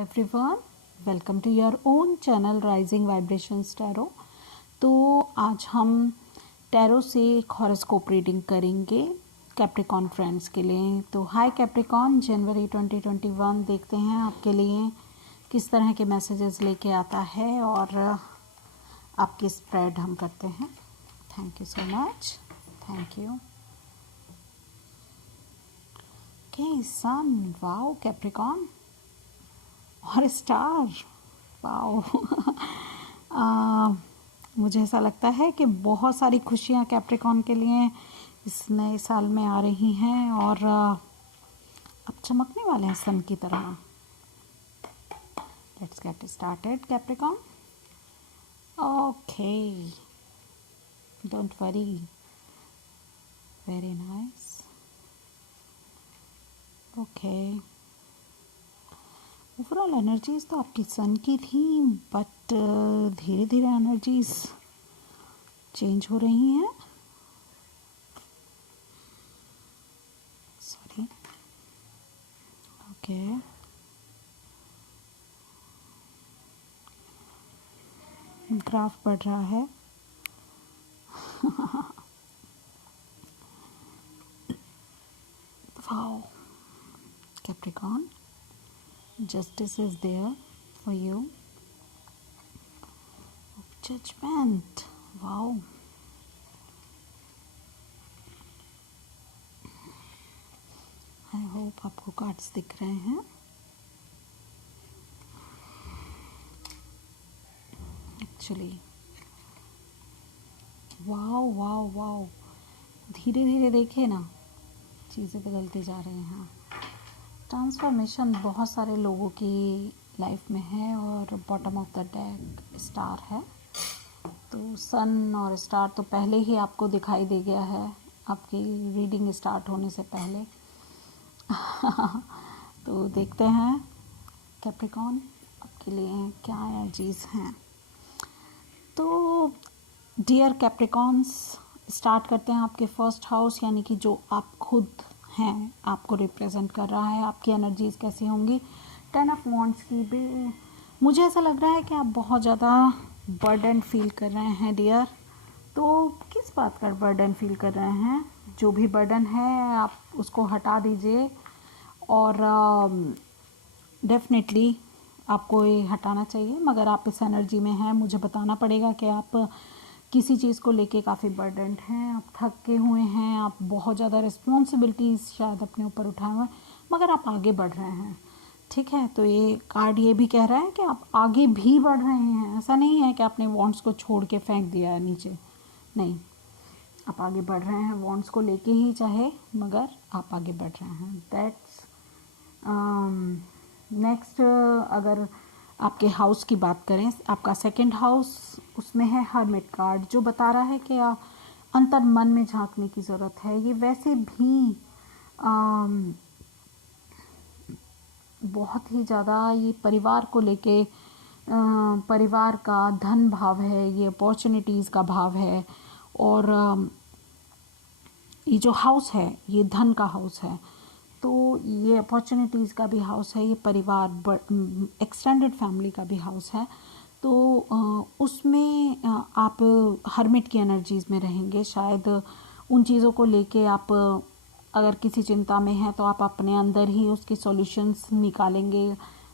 Everyone, welcome to your own channel rising vibrations tarot. तो आज हम टैरो से हॉरोस्कोप रीडिंग करेंगे कैप्रिकॉन फ्रेंड्स के लिए। तो हाय कैप्रिकॉन, जनवरी 2021 देखते हैं आपके लिए किस तरह के मैसेजेस लेके आता है और आपकी स्प्रेड हम करते हैं। Thank you so much, thank you. Okay, sun, wow Capricorn और स्टार, वाओ। मुझे ऐसा लगता है कि बहुत सारी खुशियां कैप्रिकॉन के लिए इस नए साल में आ रही हैं और अब चमकने वाले हैं सन की तरह। Let's get started Capricorn. Okay, don't worry, very nice. Okay, overall energies तो आपकी सन की थी, बट धीरे धीरे एनर्जीज चेंज हो रही हैं। सॉरी, ओके, ग्राफ बढ़ रहा है। Wow Capricorn, justice is there for you. Judgment, wow. I hope आपको कार्ड्स दिख रहे हैं। एक्चुअली वाओ वाओ वाओ, धीरे धीरे देखिए ना, चीज़ें बदलती जा रही हैं। ट्रांसफॉर्मेशन बहुत सारे लोगों की लाइफ में है और bottom of the deck star है। तो सन और स्टार तो पहले ही आपको दिखाई दे गया है आपकी रीडिंग स्टार्ट होने से पहले। तो देखते हैं कैप्रिकॉन आपके लिए क्या एनर्जीज हैं। तो डियर कैप्रिकॉन्स, स्टार्ट करते हैं आपके फर्स्ट हाउस, यानी कि जो आप खुद हैं, आपको रिप्रेजेंट कर रहा है। आपकी एनर्जीज कैसी होंगी? 10 ऑफ वॉन्ड्स की भी मुझे ऐसा लग रहा है कि आप बहुत ज़्यादा बर्डन फील कर रहे हैं डियर। तो किस बात का बर्डन फील कर रहे हैं? जो भी बर्डन है आप उसको हटा दीजिए और डेफिनेटली आपको ये हटाना चाहिए। मगर आप इस एनर्जी में हैं, मुझे बताना पड़ेगा कि आप किसी चीज़ को लेके काफ़ी बर्डन्ड हैं, आप थके हुए हैं, आप बहुत ज़्यादा रिस्पॉन्सिबिलिटीज़ शायद अपने ऊपर उठाए हुए हैं, मगर आप आगे बढ़ रहे हैं। ठीक है, तो ये कार्ड ये भी कह रहा है कि आप आगे भी बढ़ रहे हैं। ऐसा नहीं है कि आपने वॉन्ड्स को छोड़ के फेंक दिया है नीचे, नहीं, आप आगे बढ़ रहे हैं वॉन्ड्स को लेके ही चाहे, मगर आप आगे बढ़ रहे हैं। That's next. अगर आपके हाउस की बात करें, आपका सेकंड हाउस, उसमें है हर्मिट कार्ड, जो बता रहा है कि अंतर मन में झांकने की ज़रूरत है। ये वैसे भी बहुत ही ज़्यादा ये परिवार को लेके, परिवार का धन भाव है, ये अपॉर्चुनिटीज़ का भाव है और ये जो हाउस है ये धन का हाउस है, तो ये अपॉर्चुनिटीज़ का भी हाउस है, ये परिवार एक्सटेंडेड फैमिली का भी हाउस है। तो उसमें आप हर्मिट की एनर्जीज़ में रहेंगे। शायद उन चीज़ों को लेके आप अगर किसी चिंता में हैं तो आप अपने अंदर ही उसके सॉल्यूशंस निकालेंगे।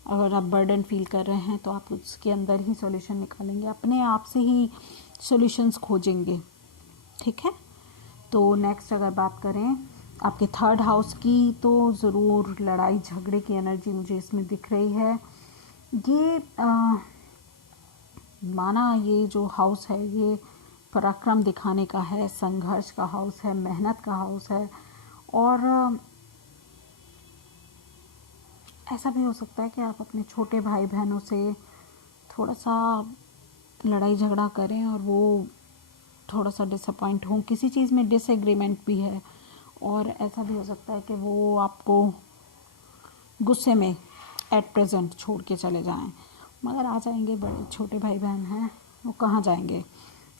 अगर आप बर्डन फील कर रहे हैं तो आप उसके अंदर ही सॉल्यूशन निकालेंगे, अपने आप से ही सॉल्यूशंस खोजेंगे। ठीक है, तो नेक्स्ट अगर बात करें आपके थर्ड हाउस की, तो ज़रूर लड़ाई झगड़े की एनर्जी मुझे इसमें दिख रही है। ये माना ये जो हाउस है ये पराक्रम दिखाने का है, संघर्ष का हाउस है, मेहनत का हाउस है और ऐसा भी हो सकता है कि आप अपने छोटे भाई बहनों से थोड़ा सा लड़ाई झगड़ा करें और वो थोड़ा सा डिसअपॉइंट हों, किसी चीज़ में डिसएग्रीमेंट भी है और ऐसा भी हो सकता है कि वो आपको गुस्से में एट प्रेजेंट छोड़ के चले जाएं, मगर आ जाएंगे, बड़े छोटे भाई बहन हैं, वो कहाँ जाएंगे।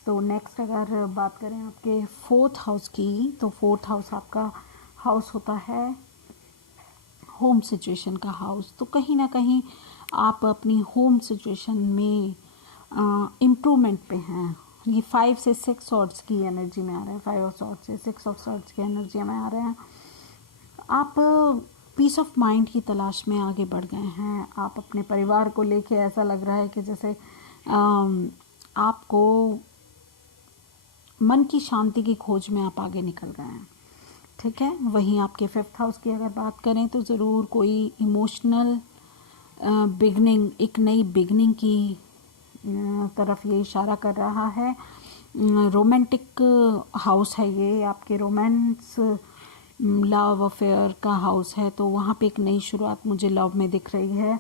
तो नेक्स्ट अगर बात करें आपके फोर्थ हाउस की, तो फोर्थ हाउस आपका हाउस होता है होम सिचुएशन का हाउस। तो कहीं ना कहीं आप अपनी होम सिचुएशन में इम्प्रूवमेंट पे हैं। ये 5 से 6 सॉर्ट्स की एनर्जी में आ रहे हैं, 5 ऑफ सॉर्ट्स से 6 ऑफ सॉर्ट्स की एनर्जी में आ रहे हैं। आप पीस ऑफ माइंड की तलाश में आगे बढ़ गए हैं। आप अपने परिवार को लेके ऐसा लग रहा है कि जैसे आपको मन की शांति की खोज में आप आगे निकल गए हैं, ठीक है। वहीं आपके 5th हाउस की अगर बात करें तो ज़रूर कोई इमोशनल बिगनिंग, एक नई बिगनिंग की तरफ ये इशारा कर रहा है। रोमांटिक हाउस है ये, आपके रोमांस, लव अफेयर का हाउस है, तो वहाँ पे एक नई शुरुआत मुझे लव में दिख रही है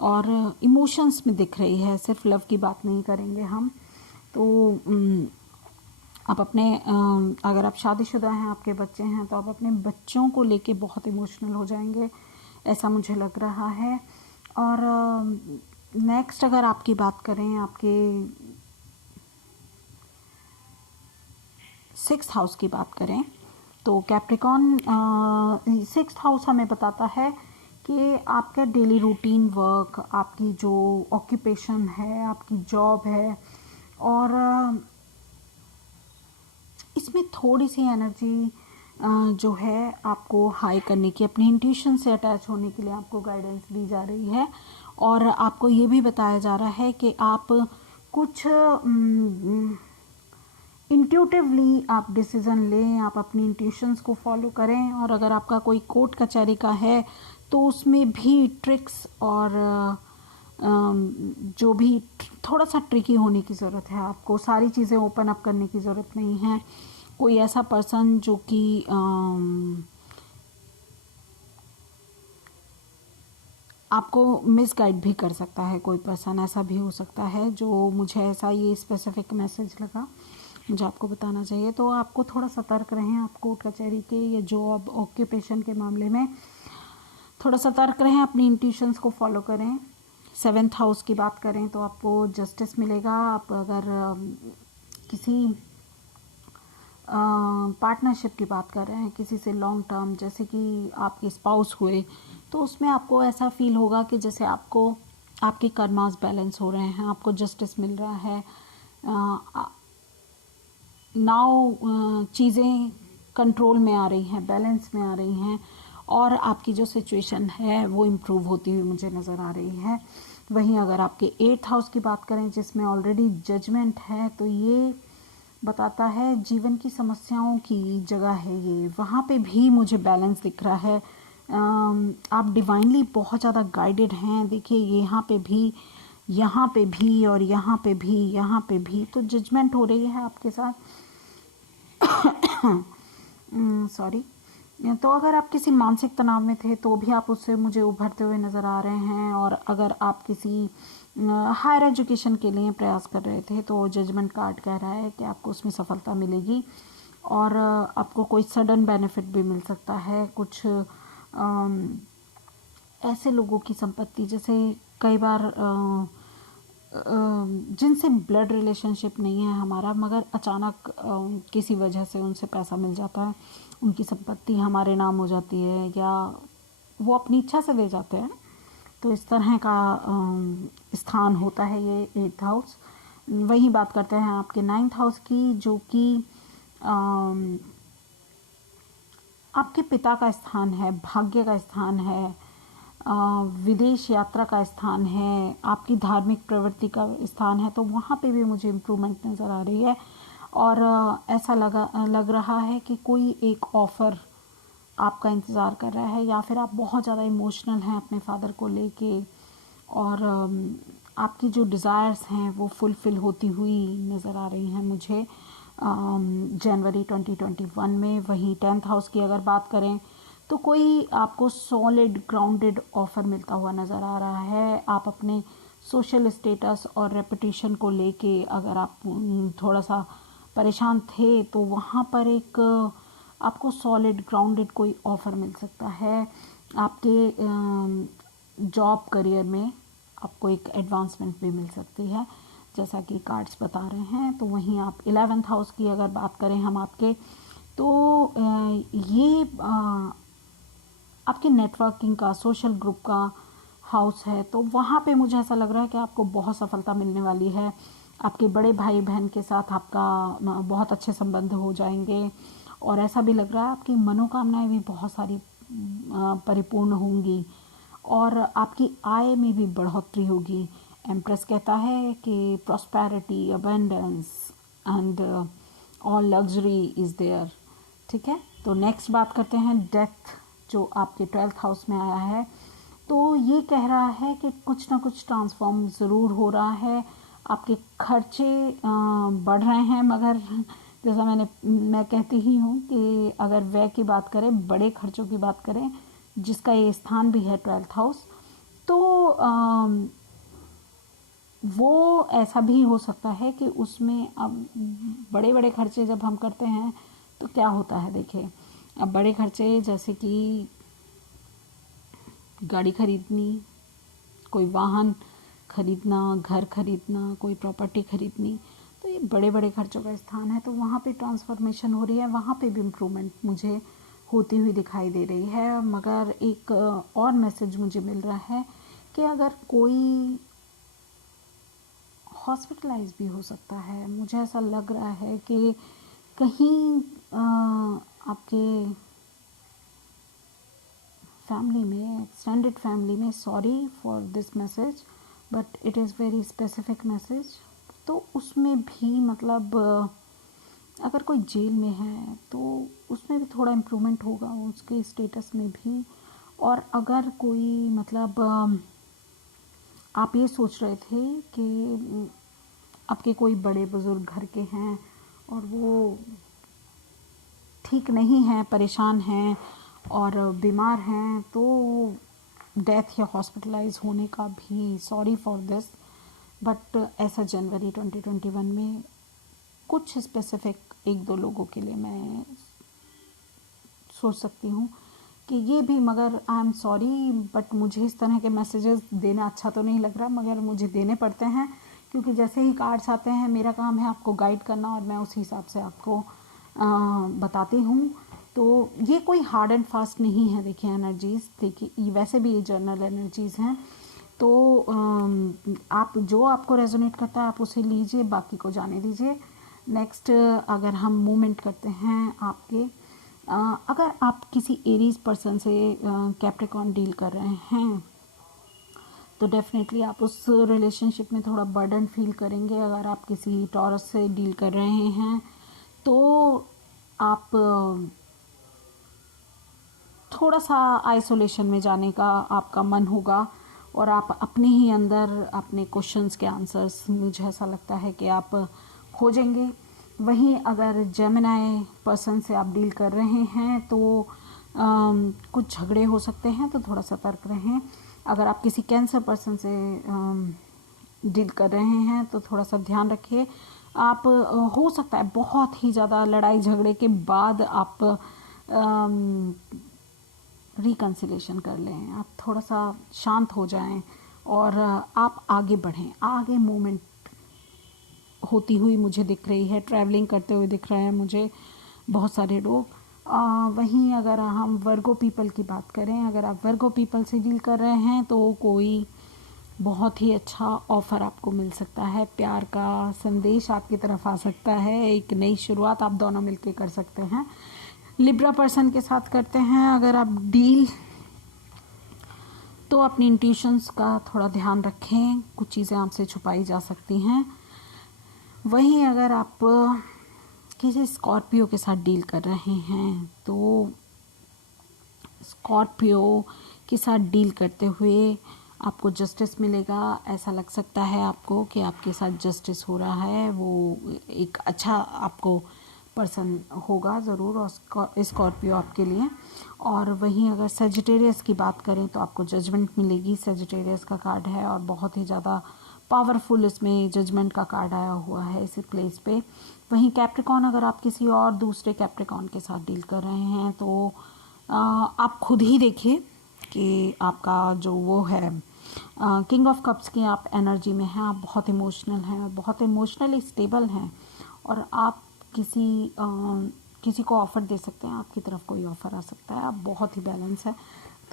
और इमोशंस में दिख रही है। सिर्फ लव की बात नहीं करेंगे हम तो आप अपने अगर आप शादीशुदा हैं, आपके बच्चे हैं, तो आप अपने बच्चों को लेके बहुत इमोशनल हो जाएंगे, ऐसा मुझे लग रहा है। और नेक्स्ट अगर आपकी बात करें, आपके 6th हाउस की बात करें तो कैप्रिकॉन 6th हाउस हमें बताता है कि आपका डेली रूटीन वर्क, आपकी जो ऑक्यूपेशन है, आपकी जॉब है, और इसमें थोड़ी सी एनर्जी जो है आपको हाई करने की, अपनी इंट्यूशन से अटैच होने के लिए आपको गाइडेंस दी जा रही है। और आपको ये भी बताया जा रहा है कि आप कुछ इंट्यूटिवली आप डिसीज़न लें, आप अपनी इंट्यूशंस को फॉलो करें। और अगर आपका कोई कोर्ट कचहरी का है तो उसमें भी ट्रिक्स और जो भी थोड़ा सा ट्रिकी होने की ज़रूरत है। आपको सारी चीज़ें ओपन अप करने की ज़रूरत नहीं है। कोई ऐसा पर्सन जो कि आपको मिसगाइड भी कर सकता है, कोई पर्सन ऐसा भी हो सकता है, जो मुझे ऐसा ये स्पेसिफिक मैसेज लगा, मुझे आपको बताना चाहिए। तो आपको थोड़ा सतर्क रहें, आप कोर्ट कचहरी के या जॉब ऑक्यूपेशन के मामले में थोड़ा सतर्क रहें, अपनी इंट्यूशंस को फॉलो करें। 7th हाउस की बात करें तो आपको जस्टिस मिलेगा। आप अगर किसी पार्टनरशिप की बात कर रहे हैं, किसी से लॉन्ग टर्म, जैसे कि आपके स्पाउस हुए, तो उसमें आपको ऐसा फील होगा कि जैसे आपको आपके कर्मास बैलेंस हो रहे हैं, आपको जस्टिस मिल रहा है। नाउ चीज़ें कंट्रोल में आ रही हैं, बैलेंस में आ रही हैं, और आपकी जो सिचुएशन है वो इम्प्रूव होती हुई मुझे नज़र आ रही है। वहीं अगर आपके 8th हाउस की बात करें जिसमें ऑलरेडी जजमेंट है, तो ये बताता है जीवन की समस्याओं की जगह है ये, वहाँ पे भी मुझे बैलेंस दिख रहा है। आप डिवाइनली बहुत ज़्यादा गाइडेड हैं। देखिए यहाँ पे भी, यहाँ पे भी, और यहाँ पे भी, यहाँ पे भी, तो जजमेंट हो रही है आपके साथ। सॉरी। तो अगर आप किसी मानसिक तनाव में थे तो भी आप उससे मुझे उभरते हुए नज़र आ रहे हैं। और अगर आप किसी हायर एजुकेशन के लिए प्रयास कर रहे थे तो जजमेंट कार्ड कह रहा है कि आपको उसमें सफलता मिलेगी और आपको कोई सडन बेनिफिट भी मिल सकता है। कुछ ऐसे लोगों की संपत्ति, जैसे कई बार जिनसे ब्लड रिलेशनशिप नहीं है हमारा, मगर अचानक किसी वजह से उनसे पैसा मिल जाता है, उनकी संपत्ति हमारे नाम हो जाती है, या वो अपनी इच्छा से दे जाते हैं। तो इस तरह का स्थान होता है ये 8th हाउस। वही बात करते हैं आपके 9th हाउस की, जो कि आपके पिता का स्थान है, भाग्य का स्थान है, विदेश यात्रा का स्थान है, आपकी धार्मिक प्रवृत्ति का स्थान है। तो वहाँ पे भी मुझे इम्प्रूवमेंट नज़र आ रही है। और ऐसा लग रहा है कि कोई एक ऑफ़र आपका इंतज़ार कर रहा है, या फिर आप बहुत ज़्यादा इमोशनल हैं अपने फादर को लेके, और आपकी जो डिज़ायर्स हैं वो फुलफ़िल होती हुई नज़र आ रही हैं मुझे जनवरी 2021 में। वहीं 10th हाउस की अगर बात करें तो कोई आपको सॉलिड ग्राउंडेड ऑफ़र मिलता हुआ नज़र आ रहा है। आप अपने सोशल स्टेटस और रेपुटेशन को लेके अगर आप थोड़ा सा परेशान थे तो वहाँ पर एक आपको सॉलिड ग्राउंडेड कोई ऑफ़र मिल सकता है। आपके जॉब करियर में आपको एक एडवांसमेंट भी मिल सकती है, जैसा कि कार्ड्स बता रहे हैं। तो वहीं आप 11th हाउस की अगर बात करें हम आपके, तो ये आपके नेटवर्किंग का, सोशल ग्रुप का हाउस है, तो वहाँ पे मुझे ऐसा लग रहा है कि आपको बहुत सफलता मिलने वाली है। आपके बड़े भाई बहन के साथ आपका बहुत अच्छे संबंध हो जाएंगे, और ऐसा भी लग रहा है आपकी मनोकामनाएं भी बहुत सारी परिपूर्ण होंगी, और आपकी आय में भी बढ़ोतरी होगी। एम्प्रेस कहता है कि prosperity, abundance and all luxury is there. ठीक है, तो नेक्स्ट बात करते हैं डेथ, जो आपके 12th हाउस में आया है। तो ये कह रहा है कि कुछ ना कुछ ट्रांसफॉर्म ज़रूर हो रहा है। आपके खर्चे बढ़ रहे हैं, मगर जैसा मैं कहती ही हूँ कि अगर व्यय की बात करें, बड़े खर्चों की बात करें, जिसका ये स्थान भी है 12th हाउस, तो वो ऐसा भी हो सकता है कि उसमें अब बड़े बड़े खर्चे जब हम करते हैं तो क्या होता है, देखिए अब बड़े खर्चे जैसे कि गाड़ी खरीदनी, कोई वाहन खरीदना, घर खरीदना, कोई प्रॉपर्टी खरीदनी, तो ये बड़े बड़े खर्चों का स्थान है। तो वहाँ पे ट्रांसफॉर्मेशन हो रही है, वहाँ पे भी इम्प्रूवमेंट मुझे होती हुई दिखाई दे रही है। मगर एक और मैसेज मुझे मिल रहा है कि अगर कोई हॉस्पिटलाइज भी हो सकता है। मुझे ऐसा लग रहा है कि कहीं आपके फैमिली में, एक्सटेंडेड फैमिली में, sorry for this message but it is very specific message, तो उसमें भी मतलब अगर कोई जेल में है तो उसमें भी थोड़ा इम्प्रूवमेंट होगा उसके स्टेटस में भी। और अगर कोई मतलब आप ये सोच रहे थे कि आपके कोई बड़े बुजुर्ग घर के हैं और वो ठीक नहीं हैं, परेशान हैं और बीमार हैं, तो डेथ या हॉस्पिटलाइज होने का भी, सॉरी फॉर दिस, बट ऐसा जनवरी 2021 में कुछ स्पेसिफिक 1-2 लोगों के लिए मैं सोच सकती हूँ कि ये भी, मगर आई एम सॉरी बट मुझे इस तरह के मैसेजेस देना अच्छा तो नहीं लग रहा, मगर मुझे देने पड़ते हैं क्योंकि जैसे ही कार्ड्स आते हैं मेरा काम है आपको गाइड करना और मैं उसी हिसाब से आपको बताती हूँ। तो ये कोई हार्ड एंड फास्ट नहीं है, देखिए एनर्जीज़, देखिए वैसे भी ये जर्नल एनर्जीज़ हैं, तो आप जो आपको रेजोनेट करता है आप उसे लीजिए, बाकी को जाने दीजिए। नेक्स्ट अगर हम मूवमेंट करते हैं आपके, अगर आप किसी एरीज पर्सन से कैप्रिकॉर्न डील कर रहे हैं तो डेफिनेटली आप उस रिलेशनशिप में थोड़ा बर्डन फील करेंगे। अगर आप किसी टॉरस से डील कर रहे हैं तो आप थोड़ा सा आइसोलेशन में जाने का आपका मन होगा और आप अपने ही अंदर अपने क्वेश्चंस के आंसर्स, मुझे ऐसा लगता है कि आप खोजेंगे। वहीं अगर जेमिनाई पर्सन से आप डील कर रहे हैं तो कुछ झगड़े हो सकते हैं, तो थोड़ा सतर्क रहें। अगर आप किसी कैंसर पर्सन से डील कर रहे हैं तो थोड़ा सा ध्यान रखिए। आप हो सकता है बहुत ही ज़्यादा लड़ाई झगड़े के बाद आप रिकन्सिलेशन कर लें, आप थोड़ा सा शांत हो जाएं और आप आगे बढ़ें। आगे मूवमेंट होती हुई मुझे दिख रही है, ट्रैवलिंग करते हुए दिख रहे हैं मुझे बहुत सारे लोग। वहीं अगर हम वर्गो पीपल की बात करें, अगर आप वर्गो पीपल से डील कर रहे हैं तो कोई बहुत ही अच्छा ऑफ़र आपको मिल सकता है, प्यार का संदेश आपकी तरफ आ सकता है, एक नई शुरुआत आप दोनों मिलकर कर सकते हैं। लिब्रा पर्सन के साथ करते हैं अगर आप डील, तो अपनी इंट्यूशंस का थोड़ा ध्यान रखें, कुछ चीज़ें आपसे छुपाई जा सकती हैं। वहीं अगर आप किसी स्कॉर्पियो के साथ डील कर रहे हैं तो स्कॉर्पियो के साथ डील करते हुए आपको जस्टिस मिलेगा। ऐसा लग सकता है आपको कि आपके साथ जस्टिस हो रहा है, वो एक अच्छा आपको पर्सन होगा ज़रूर और स्कॉर्पियो आपके लिए। और वहीं अगर सेजिटेरियस की बात करें तो आपको जजमेंट मिलेगी, सेजिटेरियस का कार्ड है और बहुत ही ज़्यादा पावरफुल इसमें जजमेंट का कार्ड आया हुआ है इस प्लेस पे। वहीं कैप्रिकॉर्न, अगर आप किसी और दूसरे कैप्रिकॉर्न के साथ डील कर रहे हैं तो आप खुद ही देखिए कि आपका जो वो है किंग ऑफ कप्स की आप एनर्जी में हैं, आप बहुत इमोशनल हैं, बहुत इमोशनली स्टेबल हैं और आप किसी को ऑफ़र दे सकते हैं, आपकी तरफ कोई ऑफ़र आ सकता है, आप बहुत ही बैलेंस है।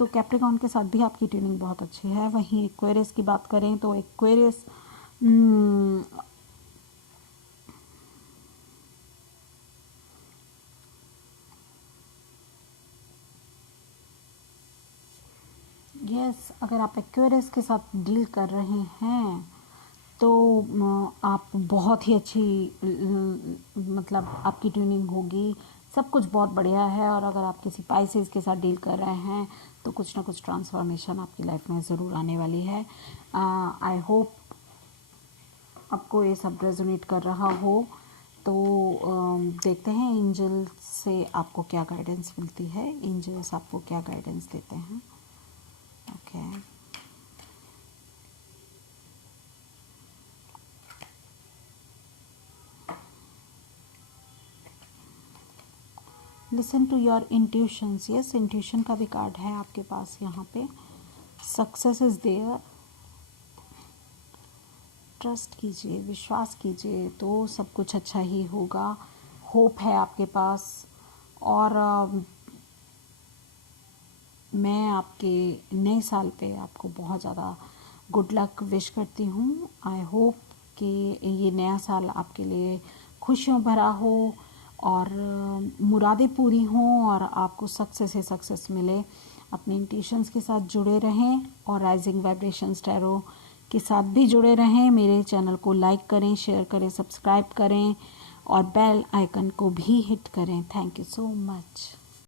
तो कैप्रिकॉर्न के साथ भी आपकी ट्यूनिंग बहुत अच्छी है। वहीं एक्वेरियस की बात करें तो एक्वेरियस अगर आप एक्वेरियस के साथ डील कर रहे हैं तो आप बहुत ही अच्छी मतलब आपकी ट्यूनिंग होगी, सब कुछ बहुत बढ़िया है। और अगर आप किसी पाइसेस के साथ डील कर रहे हैं तो कुछ ना कुछ ट्रांसफॉर्मेशन आपकी लाइफ में ज़रूर आने वाली है। आई होप आपको ये सब रेजोनेट कर रहा हो। तो देखते हैं एंजल से आपको क्या गाइडेंस मिलती है, एंजल्स आपको क्या गाइडेंस देते हैं। Okay, listen to your intuitions. Yes, intuition का भी कार्ड है आपके पास यहाँ पे। सक्सेस इज देयर, ट्रस्ट कीजिए, विश्वास कीजिए, तो सब कुछ अच्छा ही होगा। होप है आपके पास। और मैं आपके नए साल पे आपको बहुत ज़्यादा गुड लक विश करती हूँ। आई होप कि ये नया साल आपके लिए खुशियों भरा हो और मुरादें पूरी हों और आपको सक्सेस ही सक्सेस मिले। अपने इंट्यूशंस के साथ जुड़े रहें और राइजिंग वाइब्रेशंस टैरो के साथ भी जुड़े रहें। मेरे चैनल को लाइक करें, शेयर करें, सब्सक्राइब करें और बेल आइकन को भी हिट करें। Thank you so much.